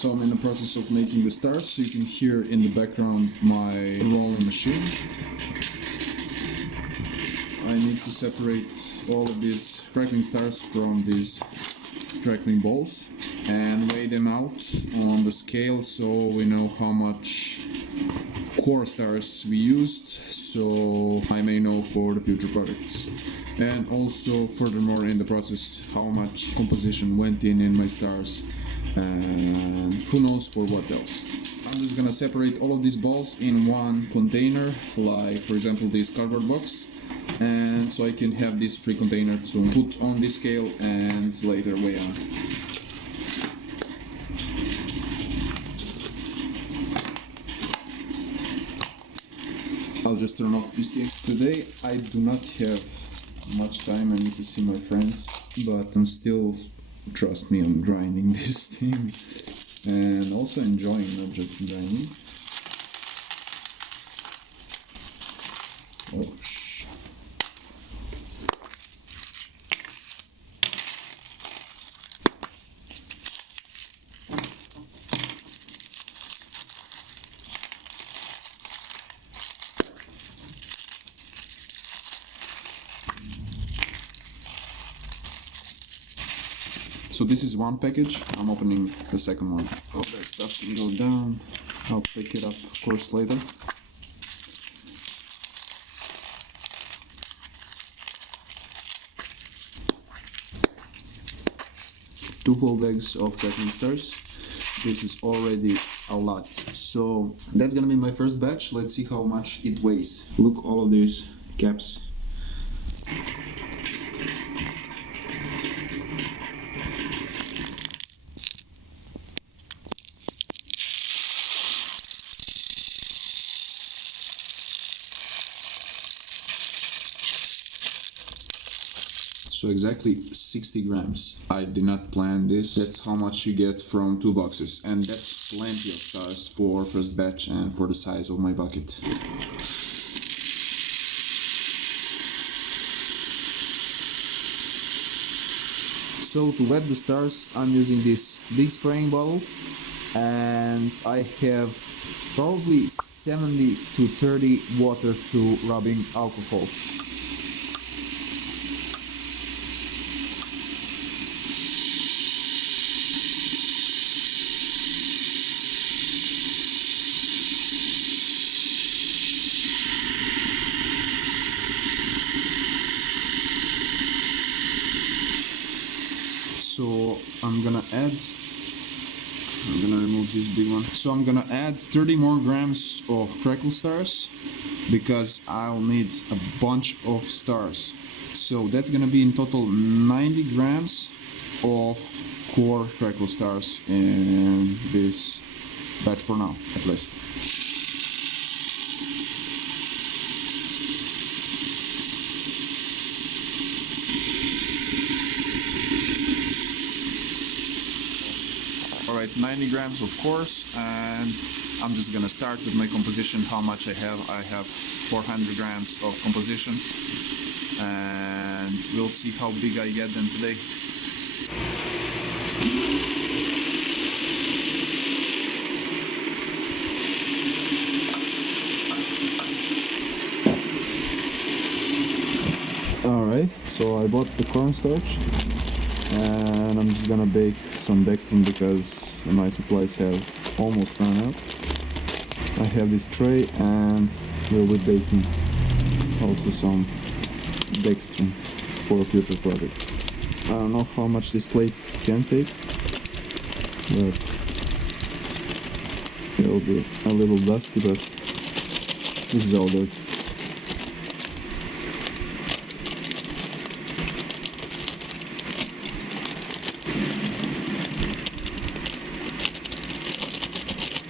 So I'm in the process of making the stars, so you can hear in the background my rolling machine. I need to separate all of these crackling stars from these crackling balls and weigh them out on the scale so we know how much core stars we used, so I may know for the future products. And also furthermore in the process how much composition went in my stars and who knows for what else. I'm just gonna separate all of these balls in one container, like for example this cardboard box, and so I can have this free container to put on this scale and later weigh on. I'll just turn off this thing. Today I do not have much time, I need to see my friends, but I'm still, trust me, I'm grinding this thing and also enjoying, not just grinding. Oh, so this is one package, I'm opening the second one. All that stuff can go down, I'll pick it up of course later. Two full bags of crackling stars. This is already a lot. So that's gonna be my first batch. Let's see how much it weighs. Look, all of these caps. So exactly 60 grams. I did not plan this. That's how much you get from 2 boxes. And that's plenty of stars for first batch and for the size of my bucket. So to wet the stars, I'm using this big spraying bottle. And I have probably 70 to 30 water to rubbing alcohol. So I'm gonna remove this big one. So I'm gonna add 30 more grams of crackle stars because I'll need a bunch of stars. So that's gonna be in total 90 grams of core crackle stars in this batch for now, at least. Alright, 90 grams of course, and I'm just gonna start with my composition, how much I have. I have 400 grams of composition, and we'll see how big I get them today. Alright, so I bought the cornstarch and I'm just gonna bake some dextrin because my supplies have almost run out. I have this tray and we'll be baking also some dextrin for future projects. I don't know how much this plate can take, but it'll be a little dusty, but this is all good.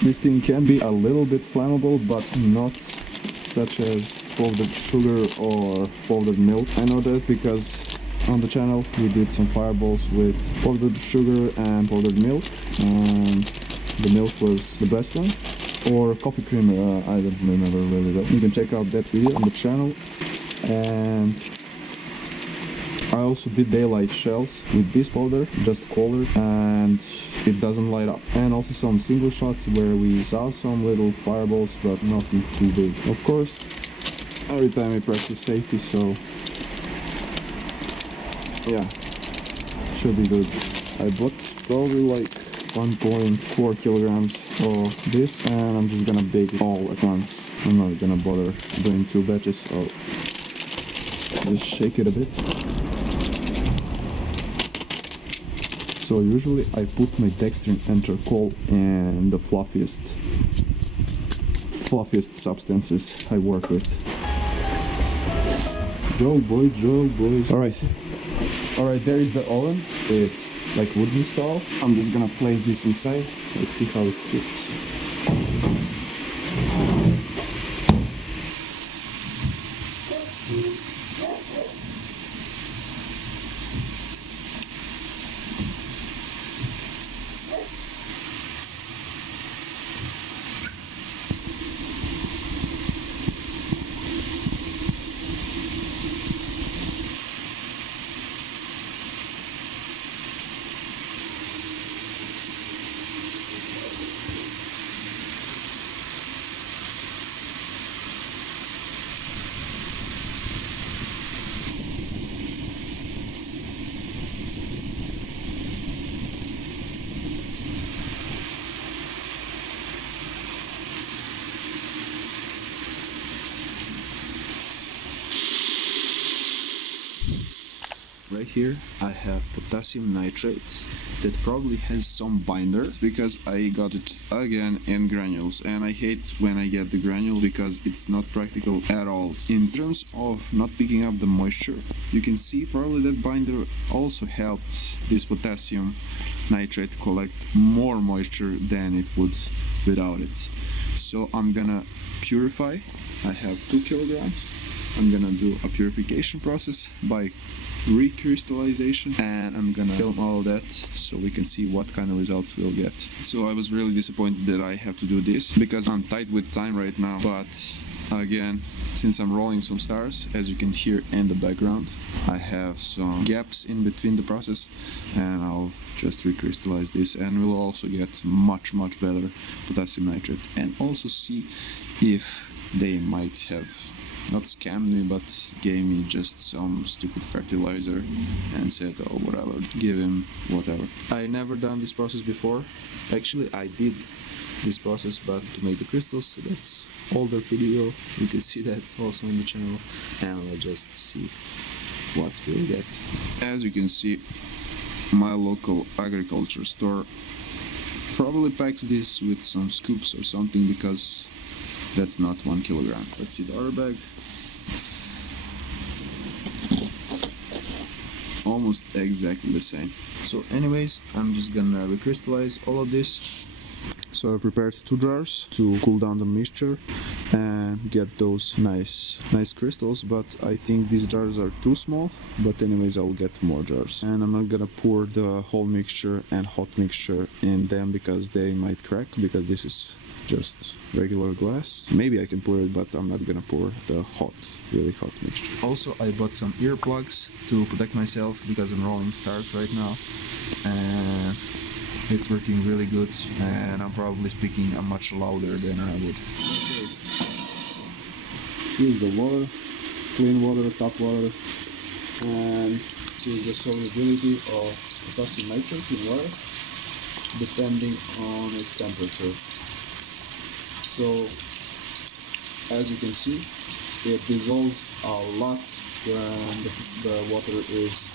This thing can be a little bit flammable, but not such as powdered sugar or powdered milk. I know that because on the channel we did some fireballs with powdered sugar and powdered milk, and the milk was the best one. Or coffee creamer, I don't remember really well. You can check out that video on the channel. And I also did daylight shells with this powder, just color, and it doesn't light up. And also some single shots where we saw some little fireballs, but nothing too big. Of course, every time I practice safety, so yeah, should be good. I bought probably like 1.4 kilograms of this, and I'm just gonna bake it all at once. I'm not gonna bother doing 2 batches, so just shake it a bit. So usually I put my dextrin and charcoal in the fluffiest substances I work with. Joe boys. Alright, there is the oven. It's like wooden style. I'm just gonna place this inside. Let's see how it fits. Right here I have potassium nitrate that probably has some binder because I got it again in granules, and I hate when I get the granule because it's not practical at all. In terms of not picking up the moisture, you can see probably that binder also helped this potassium nitrate collect more moisture than it would without it. So I'm gonna purify. I have 2 kilograms. I'm gonna do a purification process by Recrystallization, and I'm gonna film all of that so we can see what kind of results we'll get. So I was really disappointed that I have to do this because I'm tight with time right now, but again, since I'm rolling some stars, as you can hear in the background, I have some gaps in between the process, and I'll just recrystallize this, and we'll also get much better potassium nitrate, and also see if they might have not scammed me, but gave me just some stupid fertilizer and said, oh, whatever, give him whatever. I never done this process before. Actually, I did this process, but to make the crystals, so that's older video. You can see that also on the channel, and let's just see what we'll get. As you can see, my local agriculture store probably packs this with some scoops or something, because that's not 1 kilogram. Let's see the other bag. Almost exactly the same. So anyways, I'm just gonna recrystallize all of this. So I prepared 2 jars to cool down the mixture and get those nice crystals, but I think these jars are too small, but anyways I'll get more jars. And I'm not gonna pour the whole mixture and hot mixture in them because they might crack, because this is just regular glass. Maybe I can pour it, but I'm not gonna pour the really hot mixture. Also, I bought some earplugs to protect myself because I'm rolling stars right now, and it's working really good, and I'm probably speaking much louder than I would. Okay. Here's the water, clean water, tap water, and here's the solubility of potassium nitrate in water, depending on its temperature. So, as you can see, it dissolves a lot when the water is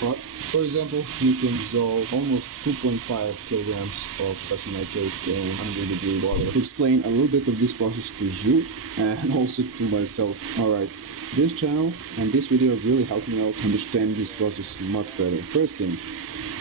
hot. For example, you can dissolve almost 2.5 kilograms of potassium nitrate in 100-degree water. To explain a little bit of this process to you and also to myself. Alright, this channel and this video really helped me out understand this process much better. First thing,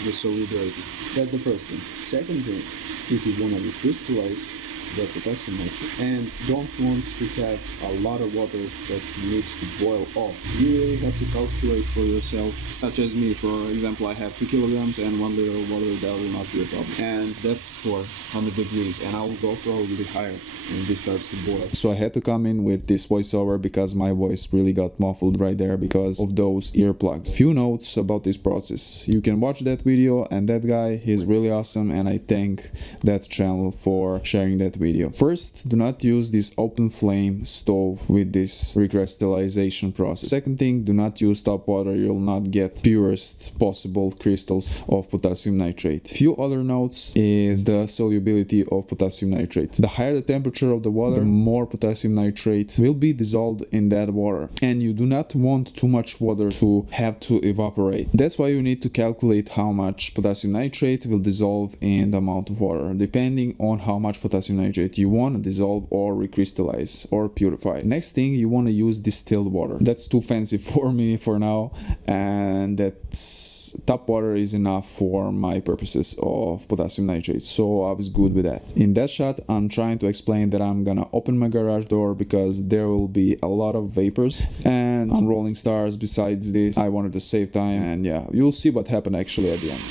the solubility. That's the first thing. Second thing, if you want to recrystallize the potassium nitrate and don't want to have a lot of water that needs to boil off. You really have to calculate for yourself, such as me, for example, I have 2 kilograms and 1 liter of water, that will not be a problem. And that's for 100 degrees, and I will go probably higher when this starts to boil. So I had to come in with this voiceover because my voice really got muffled right there because of those earplugs. Few notes about this process. You can watch that video, and that guy, he's really awesome, and I thank that channel for sharing that video. First, do not use this open flame stove with this recrystallization process. Second thing, do not use tap water. You'll not get purest possible crystals of potassium nitrate. Few other notes is the solubility of potassium nitrate. The higher the temperature of the water, the more potassium nitrate will be dissolved in that water, and you do not want too much water to have to evaporate. That's why you need to calculate how much potassium nitrate will dissolve in the amount of water, depending on how much potassium nitrate you want to dissolve or recrystallize or purify. Next thing, you want to use distilled water. That's too fancy for me for now, and that's tap water is enough for my purposes of potassium nitrate, so I was good with that. In that shot, I'm trying to explain that I'm gonna open my garage door because there will be a lot of vapors and on rolling stars. Besides this, I wanted to save time, and yeah, you'll see what happened actually at the end.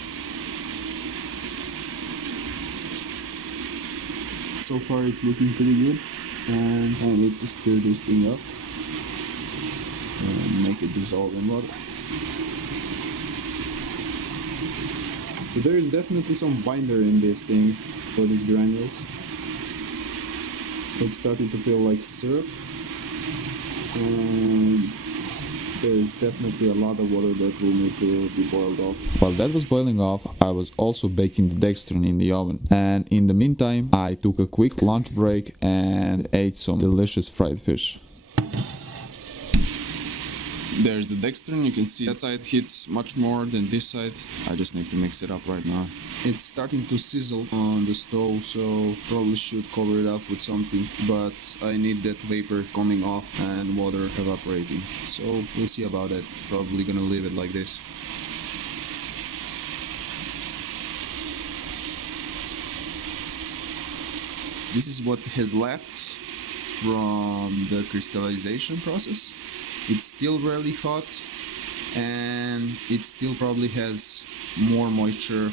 So far it's looking pretty good, and I need to stir this thing up and make it dissolve in water. So there is definitely some binder in this thing for these granules. It's starting to feel like syrup, and there is definitely a lot of water that will need to be boiled off. While that was boiling off, I was also baking the dextrin in the oven, and in the meantime I took a quick lunch break and ate some delicious fried fish. There's the dextrin. You can see that side heats much more than this side. I just need to mix it up right now. It's starting to sizzle on the stove, so probably should cover it up with something, but I need that vapor coming off and water evaporating, so we'll see about it. Probably gonna leave it like this. This is what has left from the crystallization process. It's still really hot, and it still probably has more moisture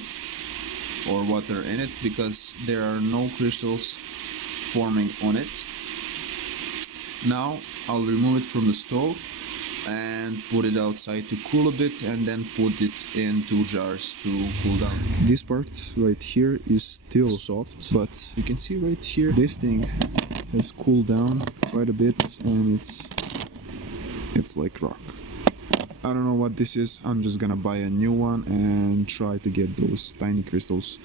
or water in it because there are no crystals forming on it. Now I'll remove it from the stove and put it outside to cool a bit, and then put it into jars to cool down. This part right here is still soft, but you can see right here this thing has cooled down quite a bit, and it's like rock. I don't know what this is. I'm just gonna buy a new one and try to get those tiny crystals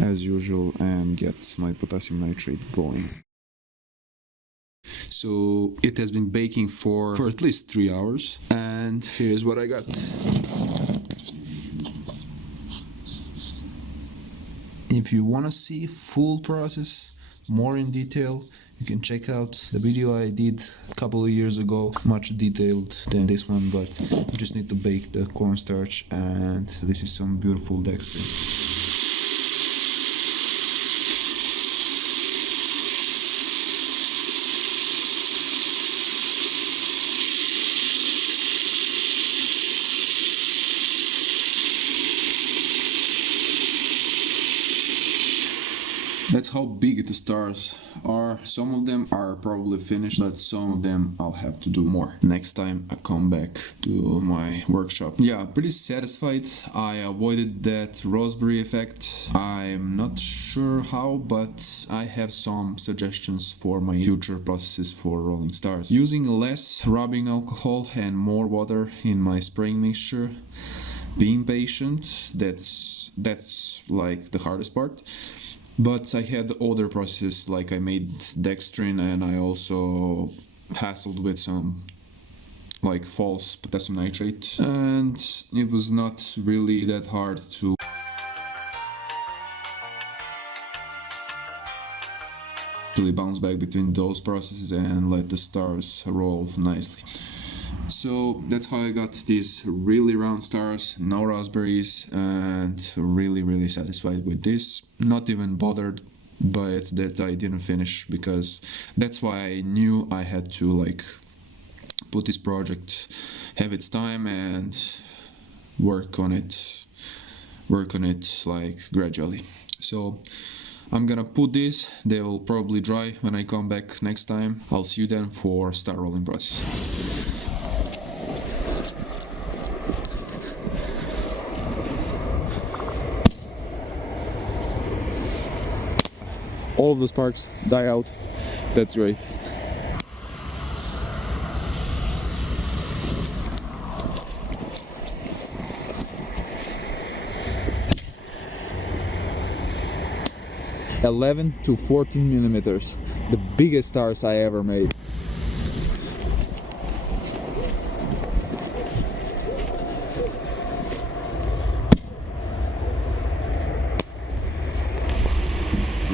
as usual and get my potassium nitrate going. So it has been baking for at least 3 hours, and here's what I got. If you want to see full process more in detail, you can check out the video I did a couple of years ago, much detailed than this one, but you just need to bake the cornstarch, and this is some beautiful dextrin. That's how big the stars are. Some of them are probably finished, but some of them I'll have to do more next time I come back to my workshop. Yeah, pretty satisfied. I avoided that raspberry effect. I'm not sure how, but I have some suggestions for my future processes for rolling stars. Using less rubbing alcohol and more water in my spraying mixture. Being patient, that's like the hardest part. But I had other processes, like I made dextrin, and I also hassled with some like false potassium nitrate, and it was not really that hard to actually bounce back between those processes and let the stars roll nicely. So that's how I got these really round stars, no raspberries, and really satisfied with this. Not even bothered but that I didn't finish, because that's why I knew I had to like put this project, have its time, and work on it like gradually. So I'm gonna put this, they will probably dry when I come back next time. I'll see you then for start rolling process. All of the sparks die out. That's great. (11 to 14 millimeters), the biggest stars I ever made.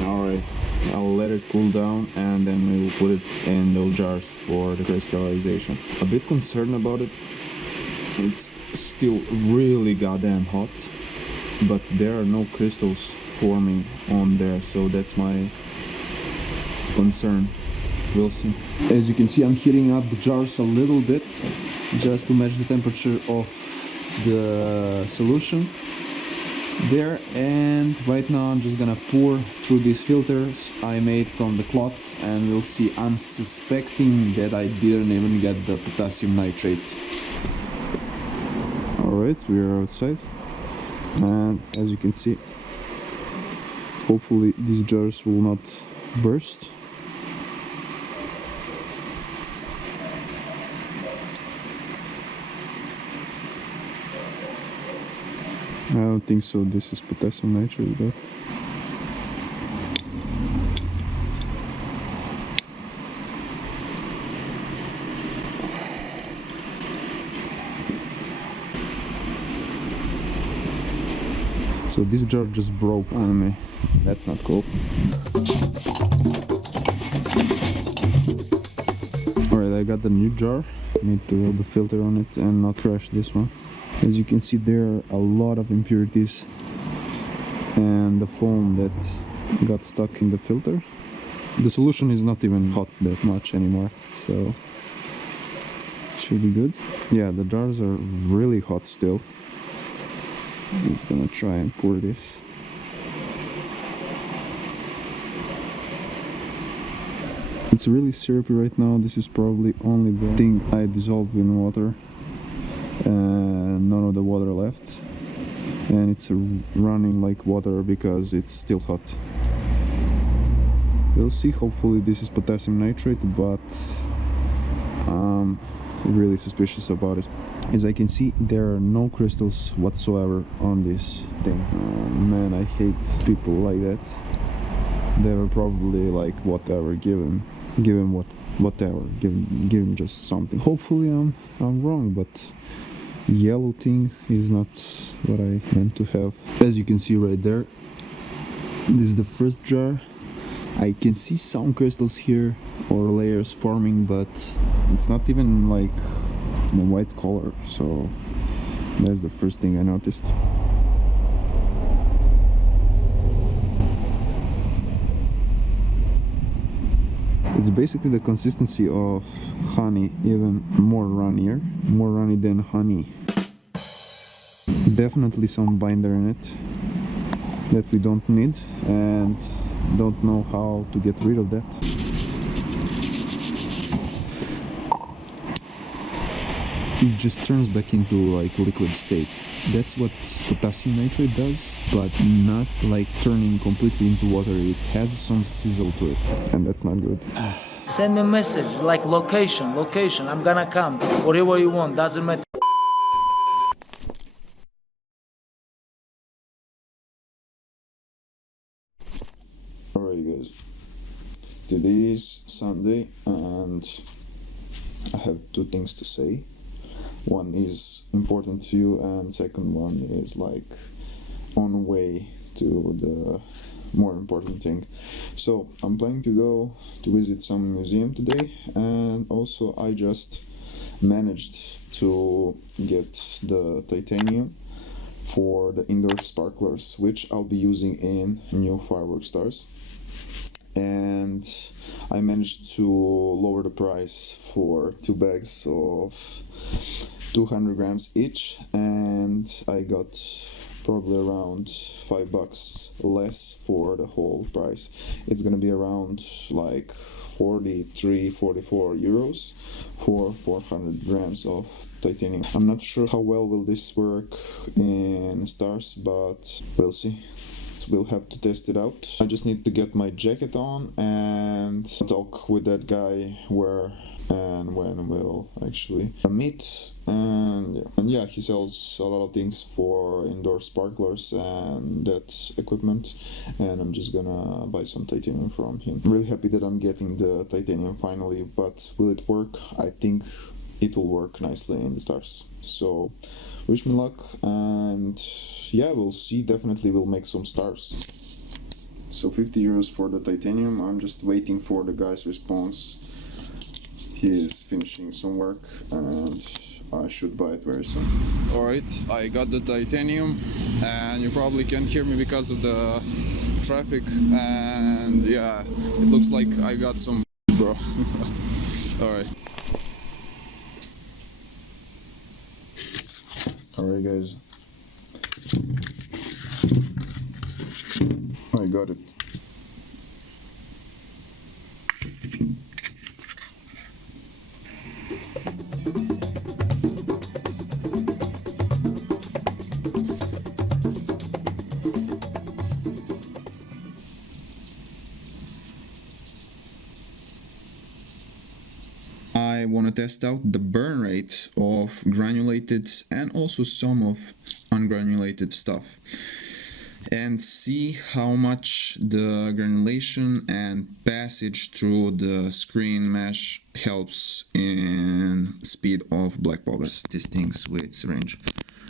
Alright, I'll let it cool down and then we will put it in those jars for the crystallization. A bit concerned about it. It's still really goddamn hot, but there are no crystals forming on there, so that's my concern. We'll see. As you can see, I'm heating up the jars a little bit just to match the temperature of the solution there, and right now I'm just gonna pour through these filters I made from the cloth, and we'll see. I'm suspecting that I didn't even get the potassium nitrate. Alright, we are outside, and as you can see, hopefully these jars will not burst. I don't think so. This is potassium nitrate, but so this jar just broke on me. That's not cool. Alright, I got the new jar. Need to roll the filter on it and not crash this one. As you can see, there are a lot of impurities and the foam that got stuck in the filter. The solution is not even hot that much anymore, so should be good. Yeah, the jars are really hot still. I'm just gonna try and pour this. It's really syrupy right now. This is probably only the thing I dissolved in water, and none of the water left, and it's running like water because it's still hot. We'll see. Hopefully this is potassium nitrate, but I'm really suspicious about it. As I can see, there are no crystals whatsoever on this thing. Man, I hate people like that. They were probably like, whatever, give him whatever, give him just something. Hopefully I'm wrong, but yellow thing is not what I meant to have. As you can see right there, this is the first jar. I can see some crystals here or layers forming, but it's not even like the white color, so that's the first thing I noticed. It's basically the consistency of honey, even more runny than honey. Definitely some binder in it that we don't need, and don't know how to get rid of that. It just turns back into like liquid state. That's what potassium nitrate does, but not like turning completely into water. It has some sizzle to it, and that's not good. Send me a message, like location, I'm gonna come, whatever you want, doesn't matter. Alright guys, today is Sunday and I have two things to say. One is important to you, and second one is like on way to the more important thing. So I'm planning to go to visit some museum today, and also I just managed to get the titanium for the indoor sparklers, which I'll be using in new firework stars. and I managed to lower the price for 2 bags of 200 grams each, and I got probably around $5 less for the whole price. It's gonna be around like 44 euros for 400 grams of titanium. I'm not sure how well will this work in stars, but we'll see. We'll have to test it out. I just need to get my jacket on and talk with that guy where and when we'll actually meet. And yeah, he sells a lot of things for indoor sparklers and that equipment, and I'm just gonna buy some titanium from him. I'm really happy that I'm getting the titanium finally, but will it work? I think it will work nicely in the stars. So wish me luck, and yeah, we'll see. Definitely we'll make some stars. So 50 euros for the titanium. I'm just waiting for the guy's response. He is finishing some work and I should buy it very soon. Alright, I got the titanium, and you probably can't hear me because of the traffic, and yeah, it looks like I got some bro. Alright. Alright guys, I got it. I want to test out the burn rate of granulated and also some of ungranulated stuff, and see how much the granulation and passage through the screen mesh helps in speed of black powder. These things with syringe,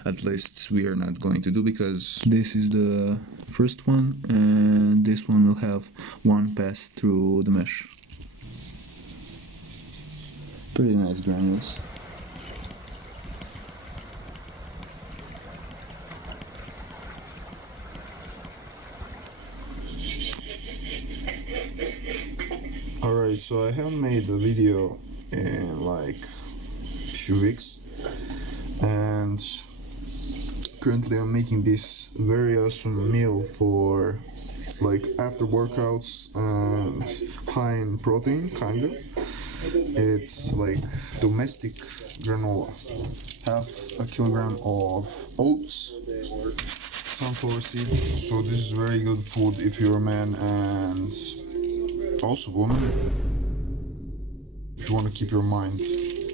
at least we are not going to do, because this is the first one and this one will have one pass through the mesh. Pretty nice granules. Alright, so I haven't made a video in like a few weeks, and currently I'm making this very awesome meal for like after workouts and high in protein, kind of. It's like domestic granola. Half a kilogram of oats, sunflower seed. So this is very good food if you're a man and also woman, if you want to keep your mind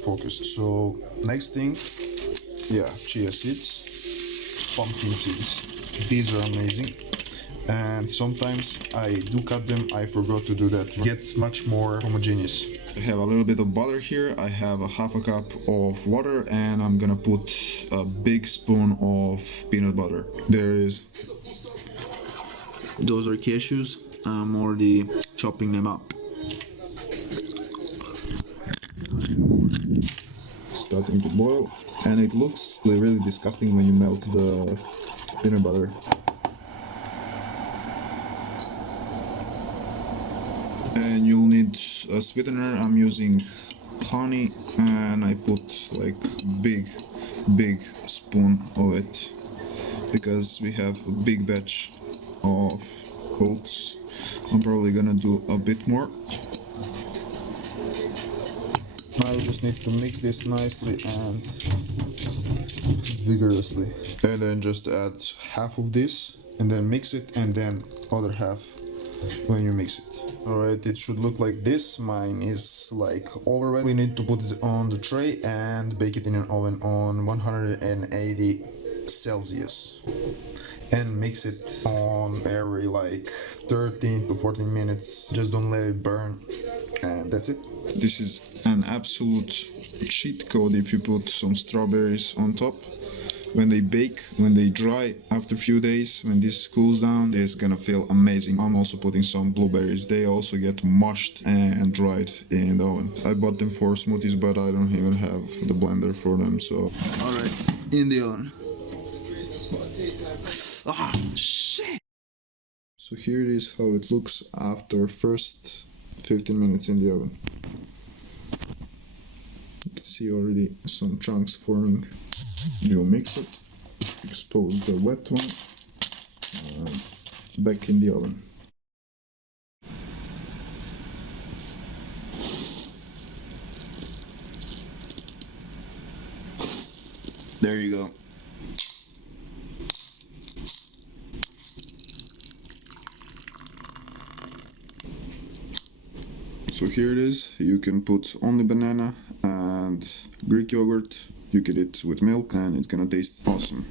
focused. So next thing, yeah, chia seeds, pumpkin seeds. These are amazing. And sometimes I do cut them, I forgot to do that. It gets much more homogeneous. I have a little bit of butter here, I have a half a cup of water, and I'm gonna put a big spoon of peanut butter. There is. Those are cashews, I'm already chopping them up. Starting to boil, and it looks really disgusting when you melt the peanut butter. And you'll need a sweetener. I'm using honey, and I put like big spoon of it because we have a big batch of oats. I'm probably gonna do a bit more. Now we just need to mix this nicely and vigorously, and then just add half of this and then mix it, and then other half when you mix it. Alright, it should look like this. Mine is like over wet. We need to put it on the tray and bake it in an oven on 180 Celsius and mix it on every like 13 to 14 minutes. Just don't let it burn, and that's it. This is an absolute cheat code if you put some strawberries on top. When they bake, when they dry, after a few days, when this cools down, it's gonna feel amazing. I'm also putting some blueberries. They also get mushed and dried in the oven. I bought them for smoothies, but I don't even have the blender for them, so... Alright, in the oven. Ah, shit! So So here it is how it looks after first 15 minutes in the oven. You can see already some chunks forming. You mix it, expose the wet one, back in the oven. There you go. So here it is. You can put only banana and Greek yogurt. You get it with milk and it's gonna taste awesome.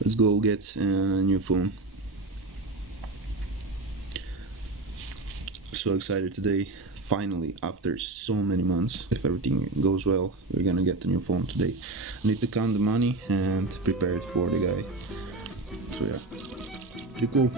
Let's go get a new phone. So excited today. Finally, after so many months, if everything goes well, we're gonna get the new phone today. I need to count the money and prepare it for the guy. So yeah, pretty cool.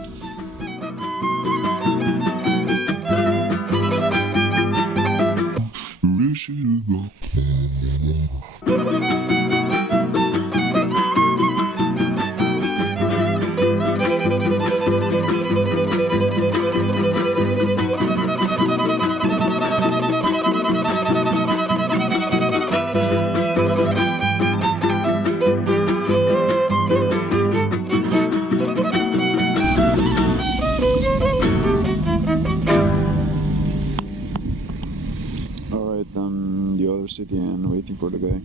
Alright, I'm the other city and waiting for the guy.